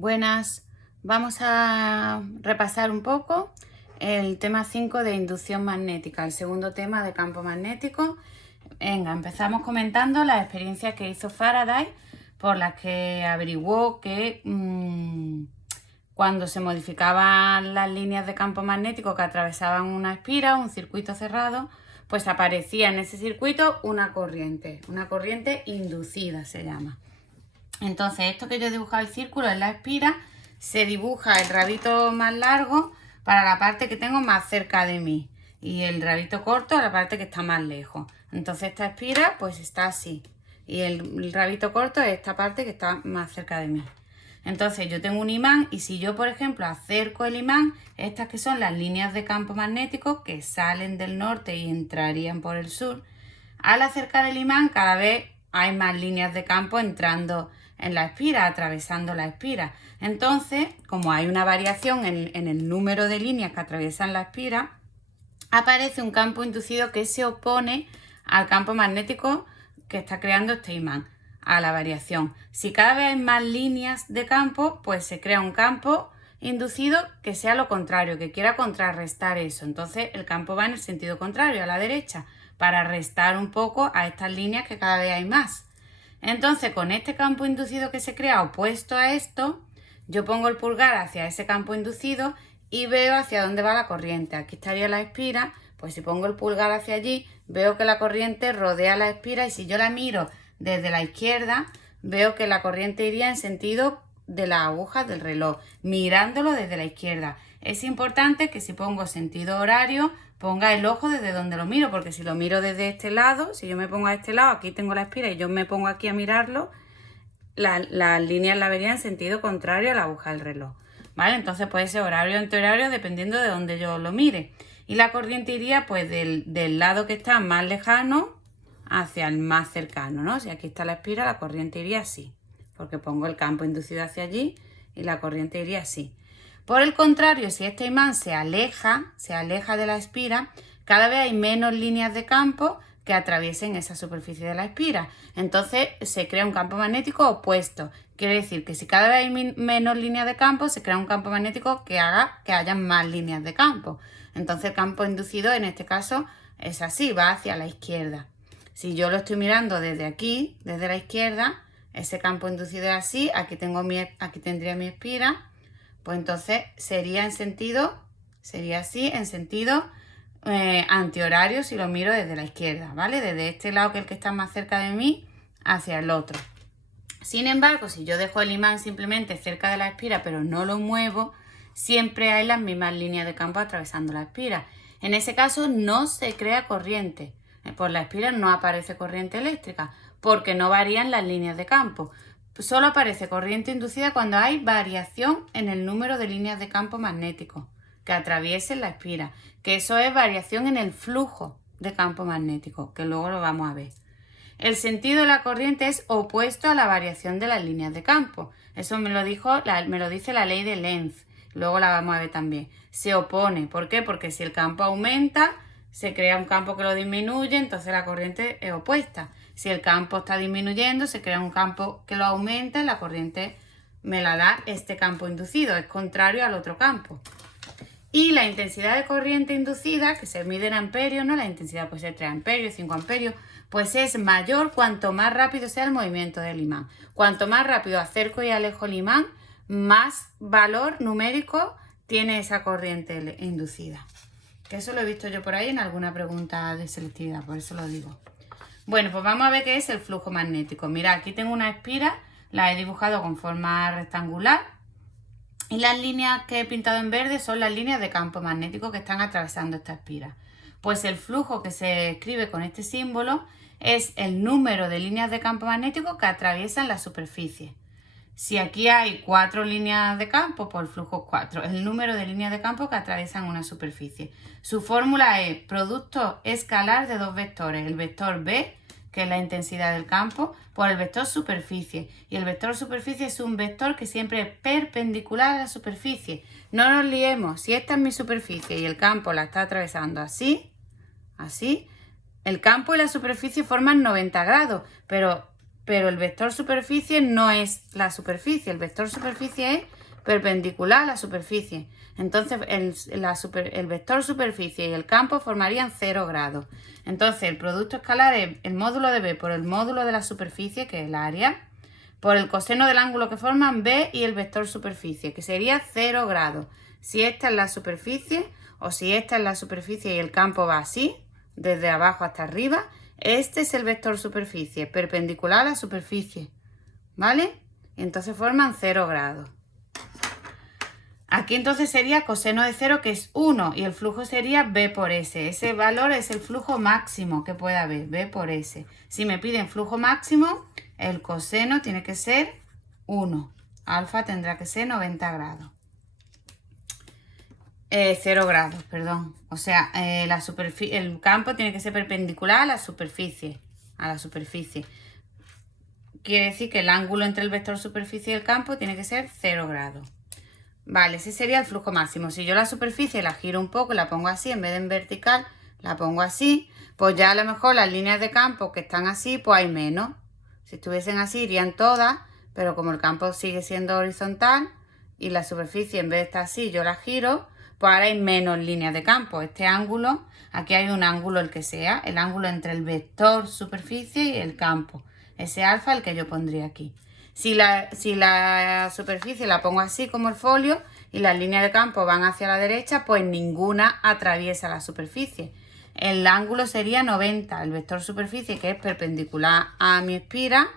Buenas, vamos a repasar un poco el tema 5 de inducción magnética, el segundo tema de campo magnético. Venga, empezamos comentando las experiencias que hizo Faraday, por las que averiguó que cuando se modificaban las líneas de campo magnético que atravesaban una espira, un circuito cerrado, pues aparecía en ese circuito una corriente inducida se llama. Entonces, esto que yo he dibujado el círculo en la espira, se dibuja el rabito más largo para la parte que tengo más cerca de mí y el rabito corto a la parte que está más lejos. Entonces esta espira pues está así y el rabito corto es esta parte que está más cerca de mí. Entonces yo tengo un imán y si yo, por ejemplo, acerco el imán, estas que son las líneas de campo magnético que salen del norte y entrarían por el sur, al acercar el imán cada vez hay más líneas de campo entrando en la espira, atravesando la espira. Entonces, como hay una variación en el número de líneas que atraviesan la espira, aparece un campo inducido que se opone al campo magnético que está creando este imán, a la variación. Si cada vez hay más líneas de campo, pues se crea un campo inducido que sea lo contrario, que quiera contrarrestar eso. Entonces el campo va en el sentido contrario, a la derecha, para restar un poco a estas líneas que cada vez hay más. Entonces, con este campo inducido que se crea opuesto a esto, yo pongo el pulgar hacia ese campo inducido y veo hacia dónde va la corriente. Aquí estaría la espira, pues si pongo el pulgar hacia allí, veo que la corriente rodea la espira y si yo la miro desde la izquierda, veo que la corriente iría en sentido de las agujas del reloj, mirándolo desde la izquierda. Es importante que si pongo sentido horario, ponga el ojo desde donde lo miro, porque si lo miro desde este lado, si yo me pongo a este lado, aquí tengo la espira y yo me pongo aquí a mirarlo, las líneas la verían en sentido contrario a la aguja del reloj, ¿vale? Entonces puede ser horario o antihorario dependiendo de donde yo lo mire. Y la corriente iría pues del lado que está más lejano hacia el más cercano, ¿no? Si aquí está la espira, la corriente iría así, porque pongo el campo inducido hacia allí y la corriente iría así. Por el contrario, si este imán se aleja de la espira, cada vez hay menos líneas de campo que atraviesen esa superficie de la espira. Entonces se crea un campo magnético opuesto. Quiere decir que si cada vez hay menos líneas de campo, se crea un campo magnético que haga que haya más líneas de campo. Entonces el campo inducido en este caso es así, va hacia la izquierda. Si yo lo estoy mirando desde aquí, desde la izquierda, ese campo inducido es así, aquí tendría mi espira, pues entonces sería así en sentido antihorario si lo miro desde la izquierda, ¿vale? Desde este lado que es el que está más cerca de mí hacia el otro. Sin embargo, si yo dejo el imán simplemente cerca de la espira pero no lo muevo, siempre hay las mismas líneas de campo atravesando la espira. En ese caso no se crea corriente. Por la espira no aparece corriente eléctrica porque no varían las líneas de campo. Solo aparece corriente inducida cuando hay variación en el número de líneas de campo magnético que atraviesen la espira, que eso es variación en el flujo de campo magnético, que luego lo vamos a ver. El sentido de la corriente es opuesto a la variación de las líneas de campo. Eso me lo dice la ley de Lenz. Luego la vamos a ver también. Se opone. ¿Por qué? Porque si el campo aumenta, se crea un campo que lo disminuye, entonces la corriente es opuesta. Si el campo está disminuyendo, se crea un campo que lo aumenta y la corriente me la da este campo inducido. Es contrario al otro campo. Y la intensidad de corriente inducida, que se mide en amperios, ¿no? La intensidad puede ser 3 amperios, 5 amperios, pues es mayor cuanto más rápido sea el movimiento del imán. Cuanto más rápido acerco y alejo el imán, más valor numérico tiene esa corriente inducida. Que eso lo he visto yo por ahí en alguna pregunta de selectividad, por eso lo digo. Bueno, pues vamos a ver qué es el flujo magnético. Mira, aquí tengo una espira, la he dibujado con forma rectangular. Y las líneas que he pintado en verde son las líneas de campo magnético que están atravesando esta espira. Pues el flujo que se escribe con este símbolo es el número de líneas de campo magnético que atraviesan la superficie. Si aquí hay 4 líneas de campo, pues el flujo es 4. El número de líneas de campo que atraviesan una superficie. Su fórmula es producto escalar de dos vectores. El vector B, que es la intensidad del campo, por el vector superficie. Y el vector superficie es un vector que siempre es perpendicular a la superficie. No nos liemos. Si esta es mi superficie y el campo la está atravesando así, el campo y la superficie forman 90 grados, pero pero el vector superficie no es la superficie. El vector superficie es perpendicular a la superficie. Entonces el vector superficie y el campo formarían 0 grados. Entonces el producto escalar es el módulo de B por el módulo de la superficie, que es el área, por el coseno del ángulo que forman B y el vector superficie, que sería 0 grados. Si esta es la superficie o si esta es la superficie y el campo va así, desde abajo hasta arriba, este es el vector superficie, perpendicular a la superficie, ¿vale? Y entonces forman 0 grados. Aquí entonces sería coseno de 0, que es 1, y el flujo sería B por S. Ese valor es el flujo máximo que pueda haber, B por S. Si me piden flujo máximo, el coseno tiene que ser 1. Alfa tendrá que ser 90 grados. 0 grados, perdón. O sea, el campo tiene que ser perpendicular a la superficie. Quiere decir que el ángulo entre el vector superficie y el campo tiene que ser 0 grados. Vale, ese sería el flujo máximo. Si yo la superficie la giro un poco, la pongo así, en vez de en vertical, la pongo así, pues ya a lo mejor las líneas de campo que están así, pues hay menos. Si estuviesen así, irían todas, pero como el campo sigue siendo horizontal y la superficie en vez de estar así, yo la giro, pues ahora hay menos líneas de campo. Este ángulo, aquí hay un ángulo el que sea, el ángulo entre el vector superficie y el campo. Ese alfa es el que yo pondría aquí. Si la superficie la pongo así como el folio y las líneas de campo van hacia la derecha, pues ninguna atraviesa la superficie. El ángulo sería 90, el vector superficie, que es perpendicular a mi espira,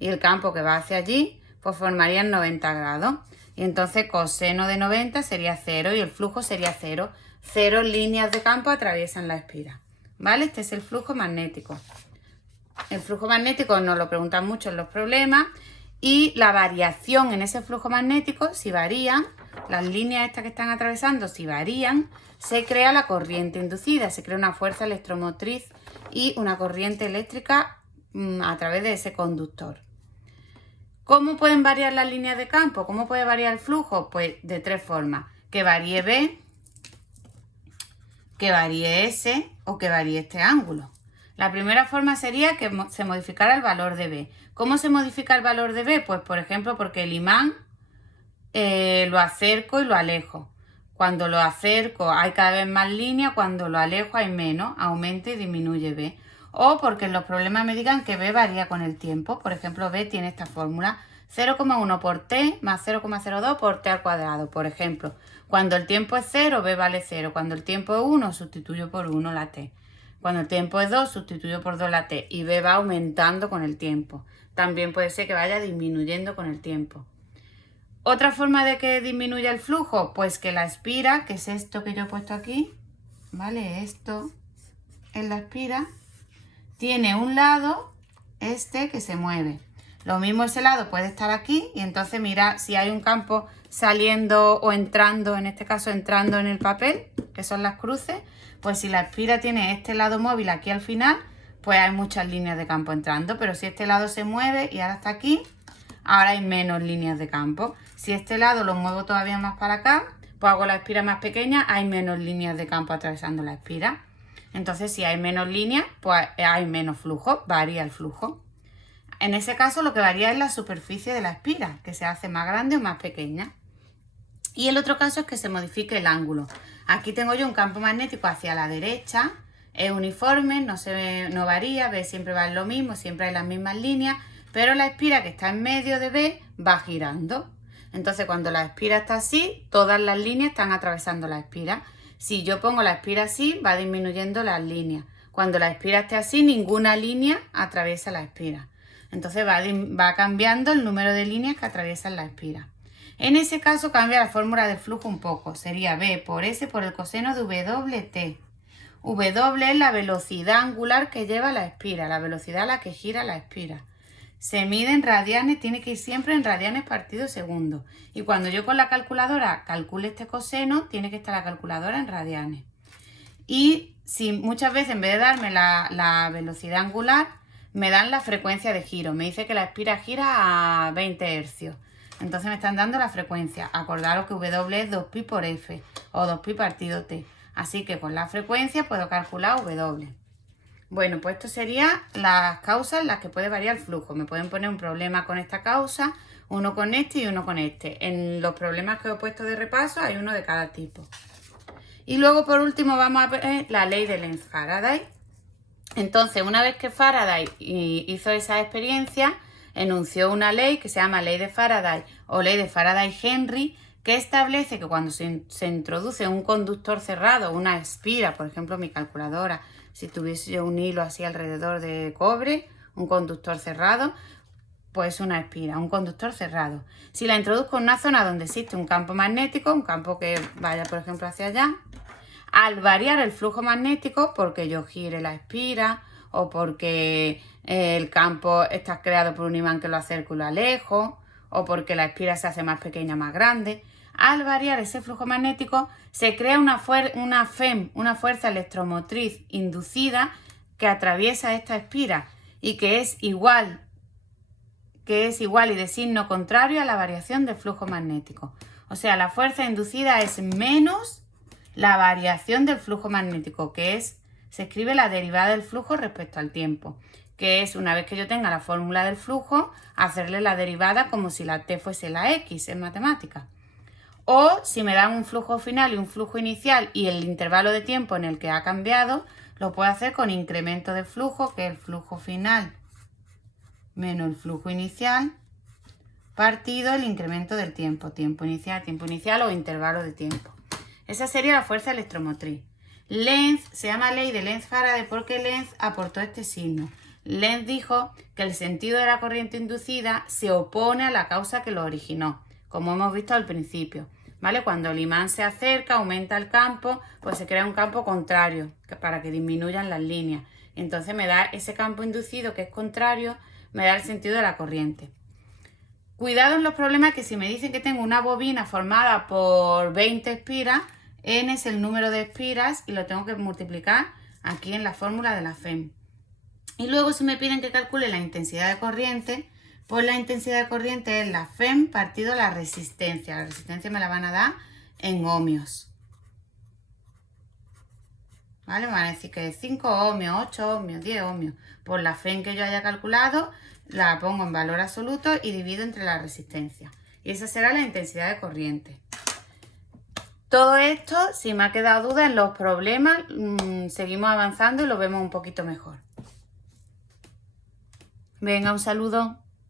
y el campo que va hacia allí, pues formarían 90 grados. Y entonces coseno de 90 sería 0 y el flujo sería 0. 0 líneas de campo atraviesan la espira. ¿Vale? Este es el flujo magnético. El flujo magnético nos lo preguntan mucho en los problemas. Y la variación en ese flujo magnético, si varían, las líneas estas que están atravesando, si varían, se crea la corriente inducida, se crea una fuerza electromotriz y una corriente eléctrica a través de ese conductor. ¿Cómo pueden variar las líneas de campo? ¿Cómo puede variar el flujo? Pues de 3 formas. Que varíe B, que varíe S o que varíe este ángulo. La primera forma sería que se modificara el valor de B. ¿Cómo se modifica el valor de B? Pues por ejemplo porque el imán lo acerco y lo alejo. Cuando lo acerco hay cada vez más líneas, cuando lo alejo hay menos, aumenta y disminuye B. O porque en los problemas me digan que B varía con el tiempo. Por ejemplo, B tiene esta fórmula: 0,1 por t más 0,02 por t al cuadrado. Por ejemplo, cuando el tiempo es 0, B vale 0. Cuando el tiempo es 1, sustituyo por 1 la t. Cuando el tiempo es 2, sustituyo por 2 la t. Y B va aumentando con el tiempo. También puede ser que vaya disminuyendo con el tiempo. Otra forma de que disminuya el flujo, pues que la espira, que es esto que yo he puesto aquí, ¿vale? Esto es la espira. Tiene un lado, este, que se mueve. Lo mismo ese lado puede estar aquí y entonces mira si hay un campo saliendo o entrando, en este caso entrando en el papel, que son las cruces, pues si la espira tiene este lado móvil aquí al final, pues hay muchas líneas de campo entrando, pero si este lado se mueve y ahora está aquí, ahora hay menos líneas de campo. Si este lado lo muevo todavía más para acá, pues hago la espira más pequeña, hay menos líneas de campo atravesando la espira. Entonces, si hay menos líneas, pues hay menos flujo, varía el flujo. En ese caso, lo que varía es la superficie de la espira, que se hace más grande o más pequeña. Y el otro caso es que se modifique el ángulo. Aquí tengo yo un campo magnético hacia la derecha, es uniforme, no varía, B siempre va en lo mismo, siempre hay las mismas líneas, pero la espira que está en medio de B va girando. Entonces, cuando la espira está así, todas las líneas están atravesando la espira. Si yo pongo la espira así, va disminuyendo las líneas. Cuando la espira esté así, ninguna línea atraviesa la espira. Entonces va cambiando el número de líneas que atraviesan la espira. En ese caso cambia la fórmula del flujo un poco. Sería B por S por el coseno de WT. W es la velocidad angular que lleva la espira, la velocidad a la que gira la espira. Se mide en radianes, tiene que ir siempre en radianes partido segundo. Y cuando yo con la calculadora calcule este coseno, tiene que estar la calculadora en radianes. Y si muchas veces en vez de darme la velocidad angular, me dan la frecuencia de giro. Me dice que la espira gira a 20 hercios. Entonces me están dando la frecuencia. Acordaros que W es 2pi por F o 2pi partido T. Así que con la frecuencia puedo calcular W. Bueno, pues esto serían las causas en las que puede variar el flujo. Me pueden poner un problema con esta causa, uno con este y uno con este. En los problemas que he puesto de repaso hay uno de cada tipo. Y luego por último vamos a ver la ley de Lenz-Faraday. Entonces, una vez que Faraday hizo esa experiencia, enunció una ley que se llama ley de Faraday o ley de Faraday-Henry, que establece que cuando se introduce un conductor cerrado, una espira, por ejemplo mi calculadora, si tuviese un hilo así alrededor de cobre, un conductor cerrado, pues una espira, un conductor cerrado. Si la introduzco en una zona donde existe un campo magnético, un campo que vaya por ejemplo hacia allá, al variar el flujo magnético, porque yo gire la espira o porque el campo está creado por un imán que lo acerca y lo alejo, o porque la espira se hace más pequeña o más grande, al variar ese flujo magnético se crea una FEM, una fuerza electromotriz inducida que atraviesa esta espira y que es igual y de signo contrario a la variación del flujo magnético. O sea, la fuerza inducida es menos la variación del flujo magnético, se escribe la derivada del flujo respecto al tiempo, que es, una vez que yo tenga la fórmula del flujo, hacerle la derivada como si la t fuese la x en matemáticas. O si me dan un flujo final y un flujo inicial y el intervalo de tiempo en el que ha cambiado, lo puedo hacer con incremento de flujo, que es el flujo final menos el flujo inicial, partido el incremento del tiempo inicial o intervalo de tiempo. Esa sería la fuerza electromotriz. Lenz se llama ley de Lenz-Faraday porque Lenz aportó este signo. Lenz dijo que el sentido de la corriente inducida se opone a la causa que lo originó, como hemos visto al principio. ¿Vale? Cuando el imán se acerca, aumenta el campo, pues se crea un campo contrario para que disminuyan las líneas. Entonces me da ese campo inducido que es contrario, me da el sentido de la corriente. Cuidado en los problemas que si me dicen que tengo una bobina formada por 20 espiras, n es el número de espiras y lo tengo que multiplicar aquí en la fórmula de la FEM. Y luego si me piden que calcule la intensidad de corriente, pues la intensidad de corriente es la FEM partido la resistencia. La resistencia me la van a dar en ohmios. ¿Vale? Me van a decir que 5 ohmios, 8 ohmios, 10 ohmios. Por la FEM que yo haya calculado, la pongo en valor absoluto y divido entre la resistencia. Y esa será la intensidad de corriente. Todo esto, si me ha quedado duda en los problemas, seguimos avanzando y lo vemos un poquito mejor. Venga, un saludo.